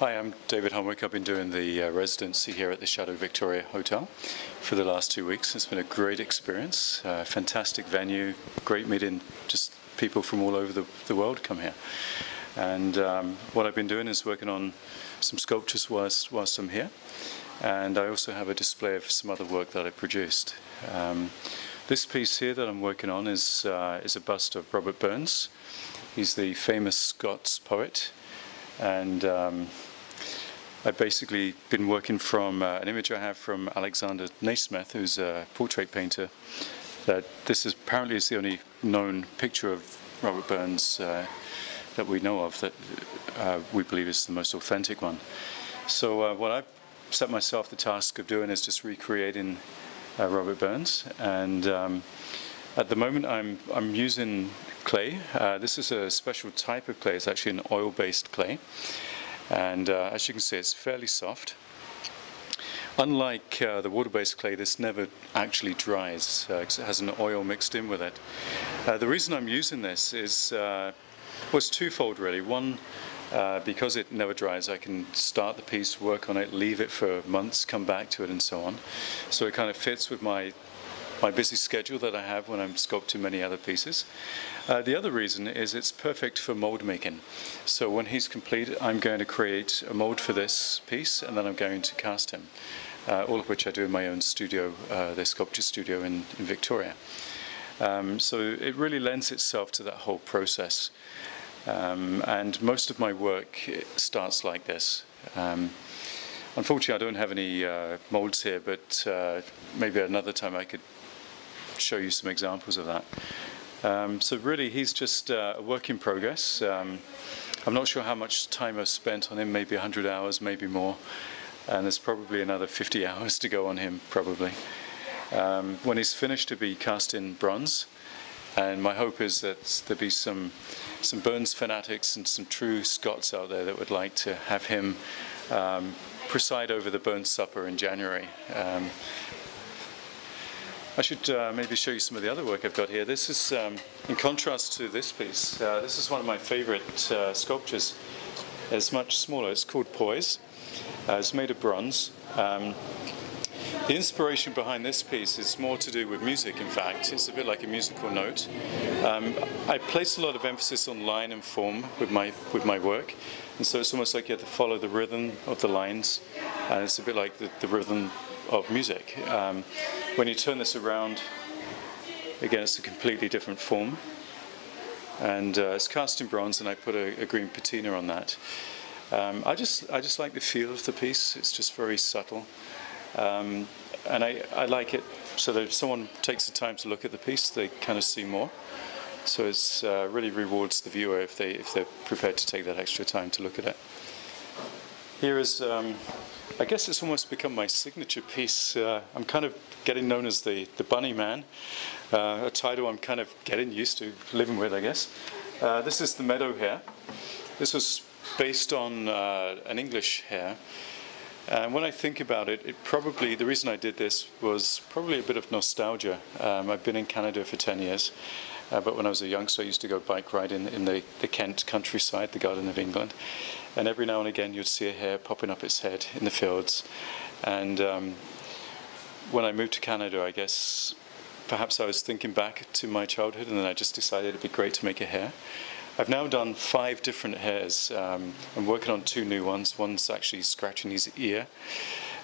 Hi, I'm David Hunwick. I've been doing the residency here at the Chateau Victoria Hotel for the last 2 weeks. It's been a great experience, fantastic venue, great meeting, just people from all over the world come here. And what I've been doing is working on some sculptures whilst I'm here. And I also have a display of some other work that I produced. This piece here that I'm working on is a bust of Robert Burns. He's the famous Scots poet. And I've basically been working from an image I have from Alexander Naismith, who's a portrait painter. That this is apparently is the only known picture of Robert Burns that we know of that we believe is the most authentic one. So what I've set myself the task of doing is just recreating Robert Burns, and at the moment I'm using clay. This is a special type of clay. It's actually an oil-based clay, and as you can see, it's fairly soft. Unlike the water-based clay, this never actually dries because it has an oil mixed in with it. The reason I'm using this is it's twofold really. One, because it never dries, I can start the piece, work on it, leave it for months, come back to it, and so on. So it kind of fits with my busy schedule that I have when I'm sculpting many other pieces. The other reason is it's perfect for mold making. So when he's complete, I'm going to create a mold for this piece, and then I'm going to cast him. All of which I do in my own studio, the sculpture studio in Victoria. So it really lends itself to that whole process. And most of my work starts like this. Unfortunately, I don't have any molds here, but maybe another time I could show you some examples of that. So really, he's just a work in progress. I'm not sure how much time I've spent on him, maybe 100 hours, maybe more. And there's probably another 50 hours to go on him, probably. When he's finished, he'll be cast in bronze. And my hope is that there'll be some Burns fanatics and some true Scots out there that would like to have him preside over the Burns Supper in January. I should maybe show you some of the other work I've got here. This is, in contrast to this piece, this is one of my favourite sculptures. It's much smaller. It's called Poise. It's made of bronze. The inspiration behind this piece is more to do with music, in fact. It's a bit like a musical note. I place a lot of emphasis on line and form with my work, and so it's almost like you have to follow the rhythm of the lines, and it's a bit like the rhythm of music. When you turn this around, again, it's a completely different form, and it's cast in bronze, and I put a green patina on that. I just like the feel of the piece. It's just very subtle. And I like it so that if someone takes the time to look at the piece, they kind of see more. So it's really rewards the viewer if they're prepared to take that extra time to look at it. Here is, I guess it's almost become my signature piece. I'm kind of getting known as the Bunny Man, a title I'm kind of getting used to living with, I guess. This is the meadow hare. This was based on an English hare. And when I think about it, the reason I did this was probably a bit of nostalgia. I've been in Canada for 10 years, but when I was a youngster I used to go bike riding in the Kent countryside, the Garden of England, and every now and again you'd see a hare popping up its head in the fields. And when I moved to Canada, I guess perhaps I was thinking back to my childhood, and then I just decided it'd be great to make a hare. I've now done 5 different hares. I'm working on 2 new ones. One's actually scratching his ear.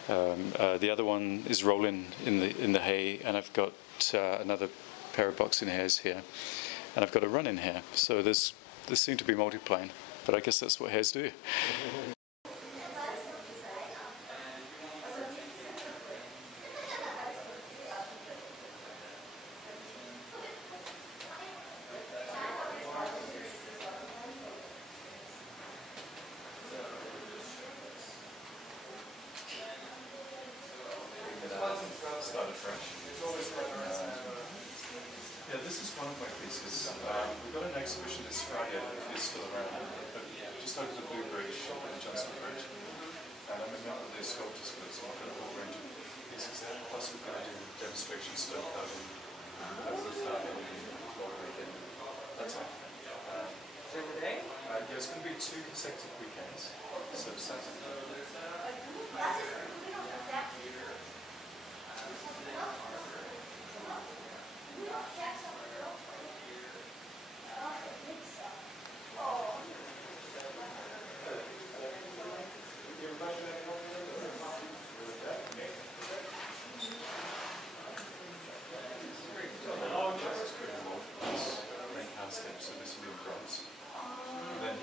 The other one is rolling in the hay, and I've got another pair of boxing hares here, and I've got a running hare. So they seem to be multiplying, but I guess that's what hares do. Start afresh. Yeah, this is one of my pieces. We've got an exhibition this Friday if it's still around, but just over the Blue Bridge, over the Johnson Bridge. And I'm a member of the Sculptors Club, so I've got a whole range of pieces there. Plus we're going to do demonstrations stone carving, wood carving, floor making, that type of thing. During the day? Yeah, it's going to be 2 consecutive weekends. So Saturday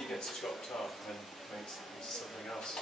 he gets chopped up and makes it into something else.